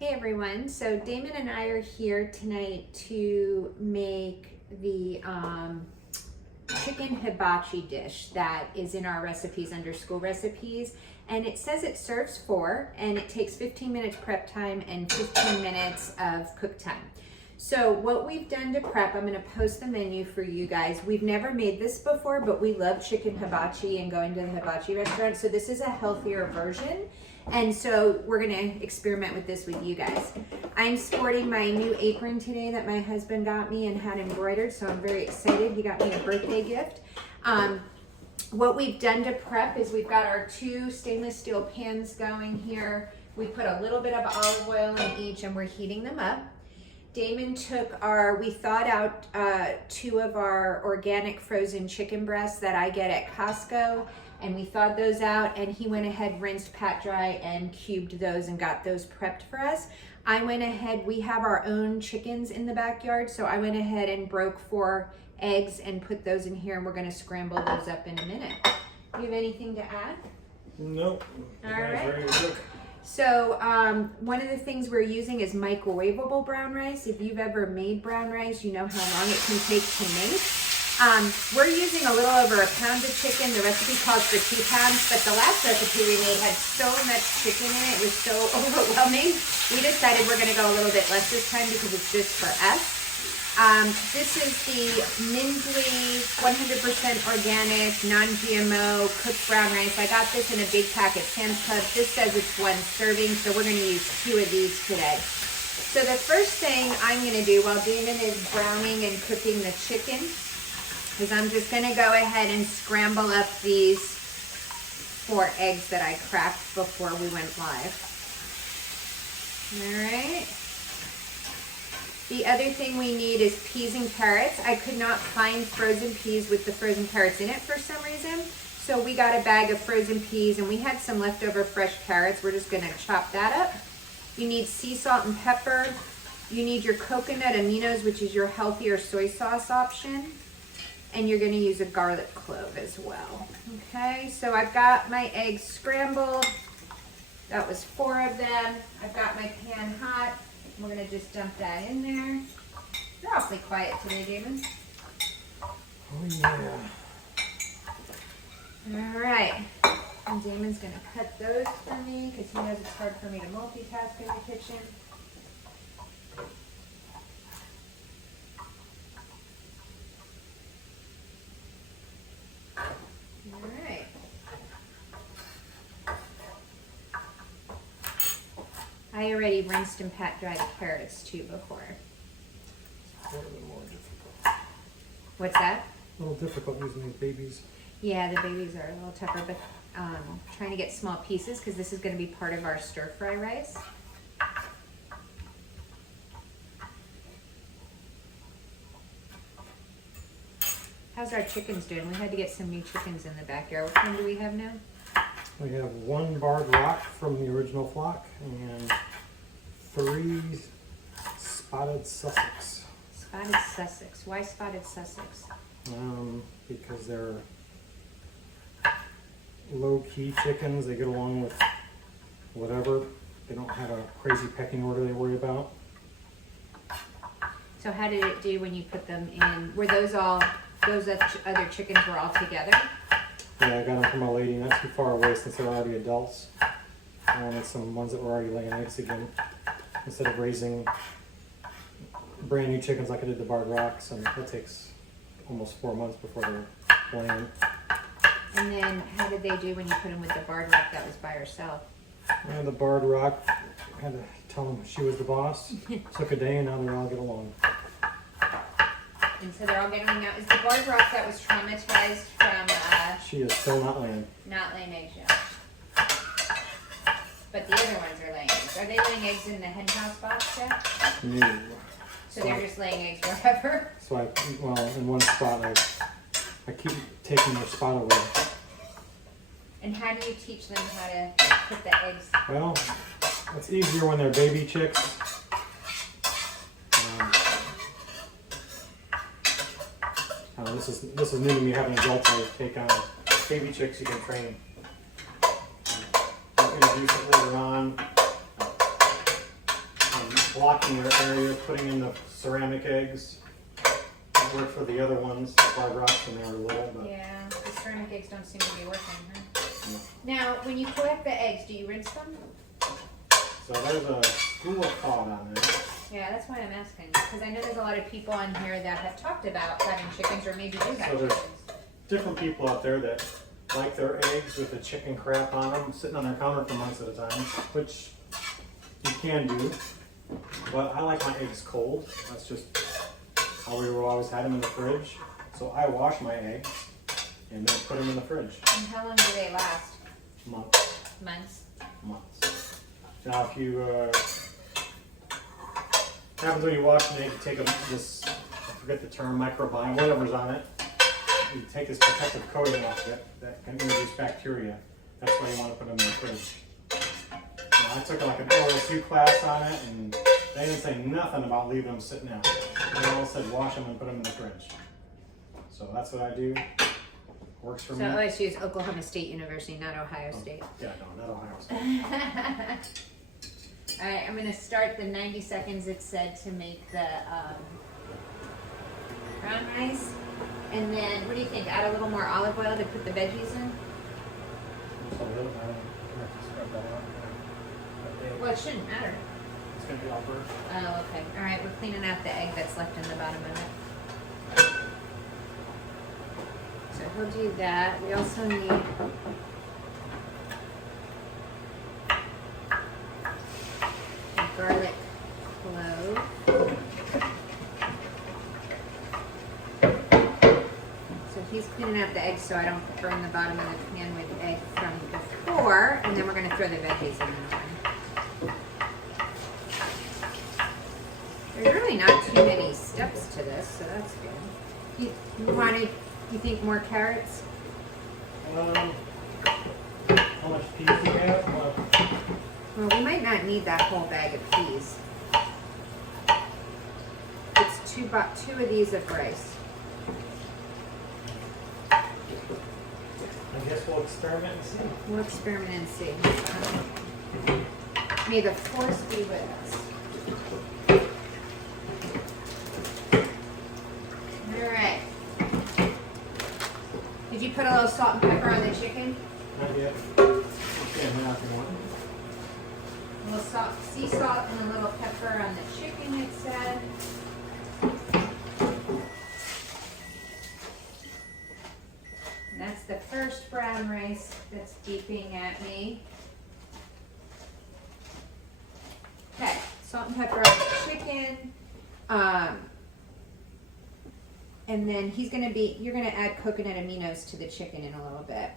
Hey everyone, so Damon and I are here tonight to make the chicken hibachi dish that is in our recipes under school recipes, and it says it serves 4 and it takes 15 minutes prep time and 15 minutes of cook time. So what we've done to prep, I'm going to post the menu for you guys. We've never made this before, but we love chicken hibachi and going to the hibachi restaurant, so this is a healthier version. And so we're gonna experiment with this with you guys. I'm sporting my new apron today that my husband got me and had embroidered, so I'm very excited. He got me a birthday gift. What we've done to prep is we've got our 2 stainless steel pans going here. We put a little bit of olive oil in each and we're heating them up. Damon took we thawed out 2 of our organic frozen chicken breasts that I get at Costco, and we thawed those out, and he went ahead, rinsed, pat dry, and cubed those and got those prepped for us. I went ahead, we have our own chickens in the backyard, so I went ahead and broke 4 eggs and put those in here, and we're gonna scramble those up in a minute. Do you have anything to add? Nope. All right. Ready to cook. So one of the things we're using is microwavable brown rice. If you've ever made brown rice, you know how long it can take to make. We're using a little over 1 pound of chicken. The recipe calls for 2 pounds, but the last recipe we made had so much chicken in it. It was so overwhelming. We decided we're gonna go a little bit less this time because it's just for us. This is the Minsley 100% organic, non-GMO cooked brown rice. I got this in a big pack at Sam's Club. This says it's 1 serving, so we're gonna use 2 of these today. So the first thing I'm gonna do while Damon is browning and cooking the chicken is I'm just gonna go ahead and scramble up these 4 eggs that I cracked before we went live. All right. The other thing we need is peas and carrots. I could not find frozen peas with the frozen carrots in it for some reason. So we got a bag of frozen peas and we had some leftover fresh carrots. We're just gonna chop that up. You need sea salt and pepper. You need your coconut aminos, which is your healthier soy sauce option. And you're gonna use a garlic clove as well. Okay, so I've got my eggs scrambled. That was 4 of them. I've got my pan hot. We're gonna just dump that in there. You're awfully quiet today, Damon. Oh yeah. All right, and Damon's gonna cut those for me because he knows it's hard for me to multitask in the kitchen. I already rinsed and pat dried the carrots too before. A little bit more difficult. What's that? A little difficult using these babies. Yeah, the babies are a little tougher, but trying to get small pieces because this is going to be part of our stir fry rice. How's our chickens doing? We had to get some new chickens in the backyard. What kind do we have now? We have 1 barred rock from the original flock and 3 spotted Sussex. Spotted Sussex. Why spotted Sussex? Because they're low-key chickens. They get along with whatever. They don't have a crazy pecking order they worry about. So how did it do when you put them in? Were those other chickens were all together? Yeah, I got them from a lady not too far away since they're already adults. I wanted some ones that were already laying eggs again, instead of raising brand new chickens like I did the barred rocks, and that takes almost 4 months before they're laying. And then how did they do when you put them with the barred rock that was by herself? And the barred rock, I had to tell them she was the boss. Took a day and now they all get along. And so they're all getting out. Is the barred rock that was traumatized from She is still not laying. not laying eggs yet? But the other ones are laying eggs. Are they laying eggs in the hen house box yet? No. So they're just laying eggs wherever? So in one spot I keep taking their spot away. And how do you teach them how to put the eggs? Well, it's easier when they're baby chicks. This is new to me, having adults I take on. Baby chicks you can train. I'll introduce it later on. blocking your area, putting in the ceramic eggs. It worked for the other ones, the Barred Rocks, when they were little. But Yeah, the ceramic eggs don't seem to be working, huh? Now, when you collect the eggs, do you rinse them? so there's a school of thought on there. Yeah, that's why I'm asking. Because I know there's a lot of people on here that have talked about having chickens or maybe do have So there's chickens. different people out there that like their eggs with the chicken crap on them, sitting on their counter for months at a time, which you can do. But I like my eggs cold. That's just how we always had them in the fridge. So I wash my eggs and then put them in the fridge. And how long do they last? Months. Months. Now if you, happens when you wash an egg, you take this, I forget the term, microbiome, whatever's on it. You take this protective coating off it that can introduce bacteria. That's why you want to put them in the fridge. Now, I took like an OSU class on it, and they didn't say nothing about leaving them sitting out. They all said wash them and put them in the fridge. So that's what I do. Works for So me. OSU is Oklahoma State University, not Ohio State. Yeah, no, not Ohio State. All right, I'm going to start the 90 seconds it said to make the brown rice. And then, what do you think? Add a little more olive oil to put the veggies in? Well, it shouldn't matter. It's going to be all first. Oh, okay. All right, we're cleaning out the egg that's left in the bottom of it. So we'll do that. We also need garlic clove. So he's cleaning out the eggs so I don't burn the bottom of the pan with egg from before, and then we're going to throw the veggies in there. There's really not too many steps to this, so that's good. You think more carrots? How much peas do you have? Well, we might not need that whole bag of peas. It's two of these of rice. I guess we'll experiment and see. We'll experiment and see. May the force be with us. All right. Did you put a little salt and pepper on the chicken? Not yet. Yeah, we're not going to. A little salt, sea salt and a little pepper on the chicken, it said. And that's the first brown rice that's beeping at me. Okay, salt and pepper on the chicken. And then you're gonna add coconut aminos to the chicken in a little bit.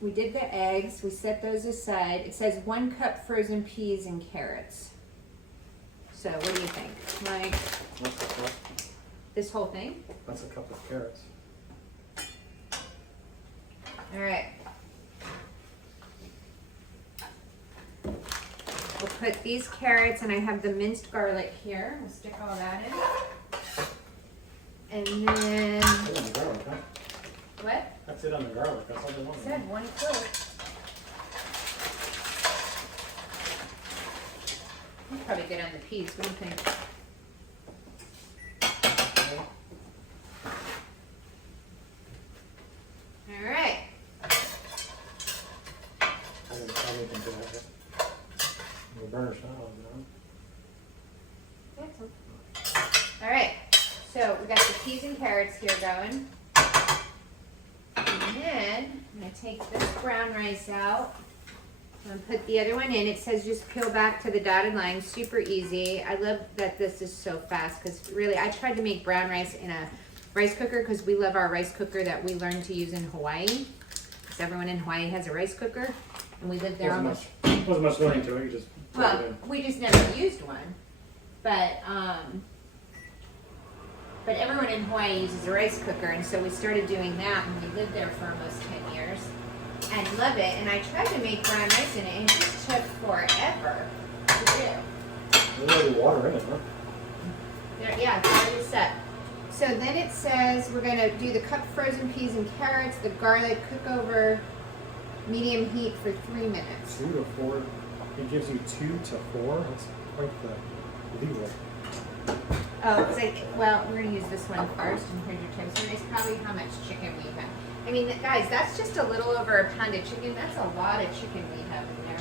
We did the eggs, we set those aside. It says 1 cup frozen peas and carrots. So what do you think? Like What's the cup? this whole thing? That's a cup of carrots. All right. We'll put these carrots, and I have the minced garlic here. We'll stick all that in. And then, That's it on the garlic, huh? what? That's it on the garlic. That's all they want. I said 1 clove. That's probably good on the peas. What do you think? All right. I didn't think that yet. The burner style, All right. So we got the peas and carrots here going. And then I'm going to take this brown rice out and put the other one in. It says just peel back to the dotted line. Super easy. I love that this is so fast because really I tried to make brown rice in a rice cooker because we love our rice cooker that we learned to use in Hawaii. Because everyone in Hawaii has a rice cooker and we lived there almost. Wasn't much learning to it. You just plug Well, it in. we just never used one. But everyone in Hawaii uses a rice cooker, and so we started doing that, and we lived there for almost 10 years, and love it. And I tried to make brown rice in it, and it just took forever to do. There's already water in it, huh? Yeah, it's already set. So then it says we're going to do the cup frozen peas and carrots, the garlic, cook over medium heat for 3 minutes. 2 to 4 It gives you 2 to 4. That's quite the leeway. Oh, well, we're gonna use this one first, and here's your tips. And it's probably how much chicken we have. I mean, guys, that's just a little over a pound of chicken. That's a lot of chicken we have in there.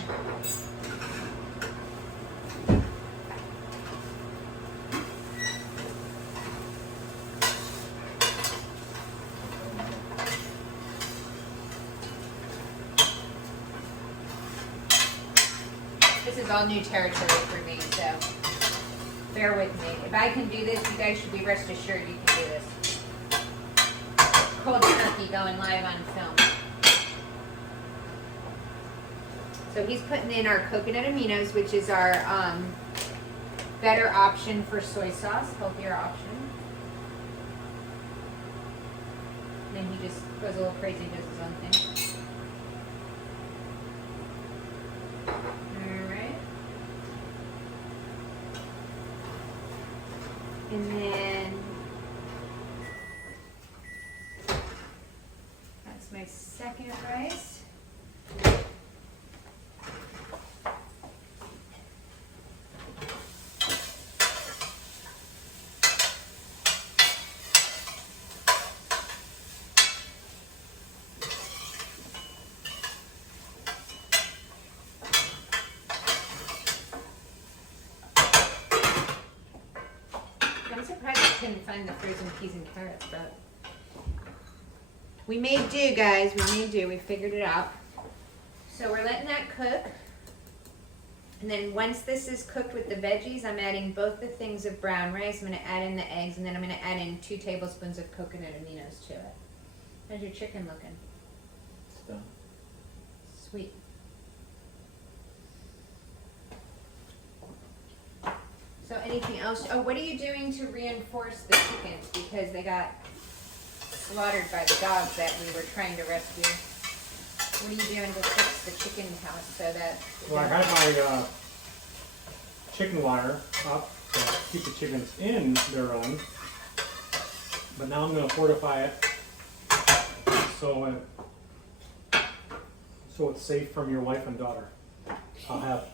This is all new territory for me, so bear with me. If I can do this, you guys should be rest assured you can do this. Cold turkey going live on film. So he's putting in our coconut aminos, which is our better option for soy sauce, healthier option. And then he just goes a little crazy and does his own thing. Alright. And then that's my second rice. I'm surprised I couldn't find the frozen peas and carrots, but we made do, guys. We made do. We figured it out. So we're letting that cook. And then once this is cooked with the veggies, I'm adding both the things of brown rice. I'm going to add in the eggs, and then I'm going to add in 2 tablespoons of coconut aminos to it. How's your chicken looking? It's done. Sweet. So anything else? Oh, what are you doing to reinforce the chickens? Because they got slaughtered by the dogs that we were trying to rescue. What are you doing to fix the chicken house so that... Well, I had my chicken wire up to keep the chickens in their run, but now I'm going to fortify it so it's safe from your wife and daughter. I'll have...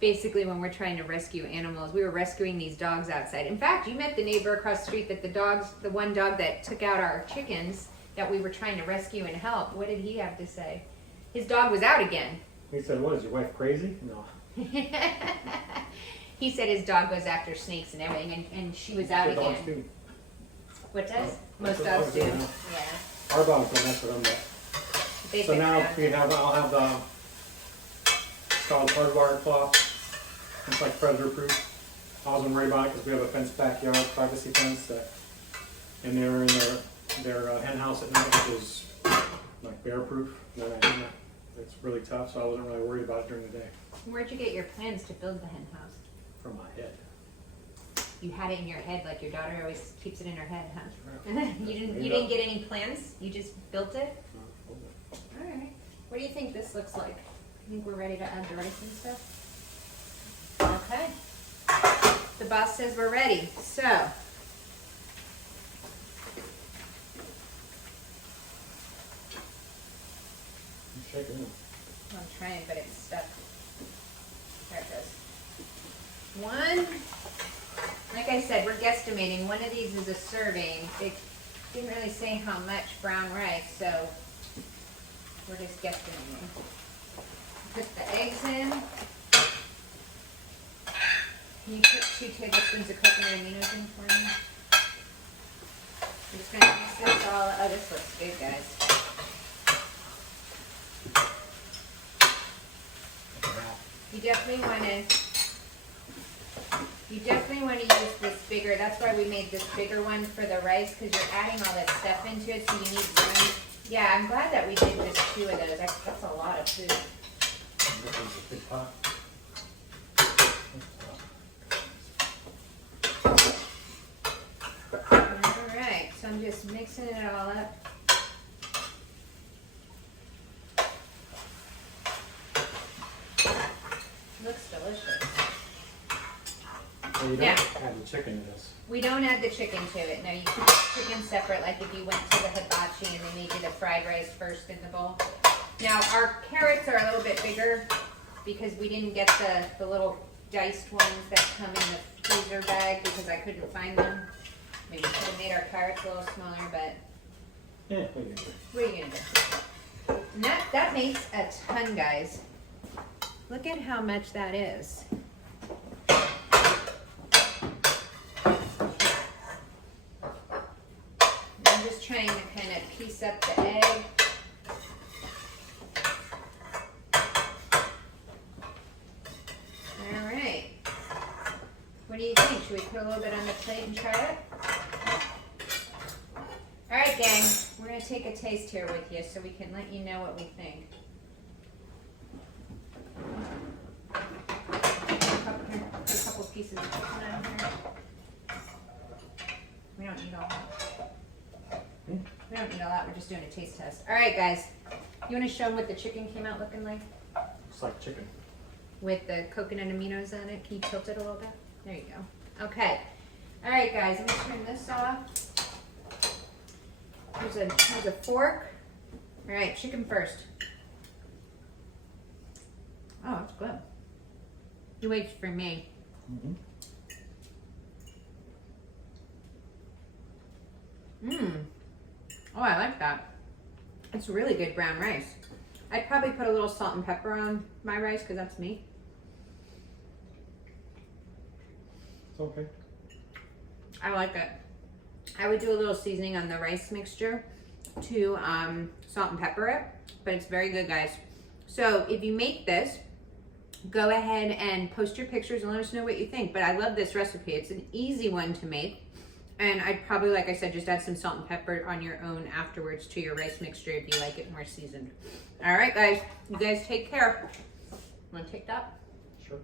Basically, when we're trying to rescue animals, we were rescuing these dogs outside. In fact, you met the neighbor across the street that the one dog that took out our chickens that we were trying to rescue and help. What did he have to say? His dog was out again. He said, "What, is your wife crazy?" No. He said his dog goes after snakes and everything, and she was out again. Dogs do. What does? Oh, Most that's dogs do. what dogs Yeah. Our dogs don't mess with them, but They so pick now around. I'll have the solid hardwire cloth. It's like predator proof. I wasn't worried about it because we have a fenced backyard, privacy fence, and they were in their hen house at night, which is like bear proof. It's really tough, so I wasn't really worried about it during the day. Where'd you get your plans to build the hen house? From my head. You had it in your head, like your daughter always keeps it in her head, huh? Right. You didn't get any plans? You just built it? All right. What do you think this looks like? I think we're ready to add the rice and stuff. Okay. The boss says we're ready. So. Shake it in. I'm trying, but it's stuck. There it goes. One. Like I said, we're guesstimating. One of these is a serving. They didn't really say how much brown rice, so we're just guesstimating. Put the eggs in. Can you put 2 tablespoons of coconut aminos in for me? I'm just going to mix this all. Oh, this looks good, guys. You definitely want to use this bigger. That's why we made this bigger one for the rice, because you're adding all that stuff into it, so you need room. Yeah, I'm glad that we did just 2 of those. That's a lot of food. This is a big pot. Alright, so I'm just mixing it all up. Looks delicious. Well, you don't Yeah. add the chicken to this. We don't add the chicken to it. No, you keep the chicken separate, like if you went to the hibachi and they made you the fried rice first in the bowl. Now our carrots are a little bit bigger because we didn't get the little diced ones that come in the freezer bag because I couldn't find them. Maybe we could have made our carrots a little smaller, but Yeah, what are you gonna do? And that makes a ton, guys. Look at how much that is. I'm just trying to kind of piece up the egg. All right. What do you think? Should we put a little bit on the plate and try it? All right, gang. We're going to take a taste here with you so we can let you know what we think. Put a couple pieces of chicken on here. We don't need all that. We don't need a lot. We're just doing a taste test. All right, guys. You want to show them what the chicken came out looking like? It's like chicken. With the coconut aminos on it. Can you tilt it a little bit? There you go. Okay. All right, guys. Let me turn this off. Here's a fork. All right, chicken first. Oh, it's good. You wait for me. Mm-hmm. Oh, I like that. It's really good brown rice. I'd probably put a little salt and pepper on my rice because that's me. It's okay. I like it. I would do a little seasoning on the rice mixture to salt and pepper it, but it's very good, guys. So if you make this, go ahead and post your pictures and let us know what you think. But I love this recipe. It's an easy one to make. And I'd probably, like I said, just add some salt and pepper on your own afterwards to your rice mixture if you like it more seasoned. All right, guys. You guys take care. Want to take that? Sure.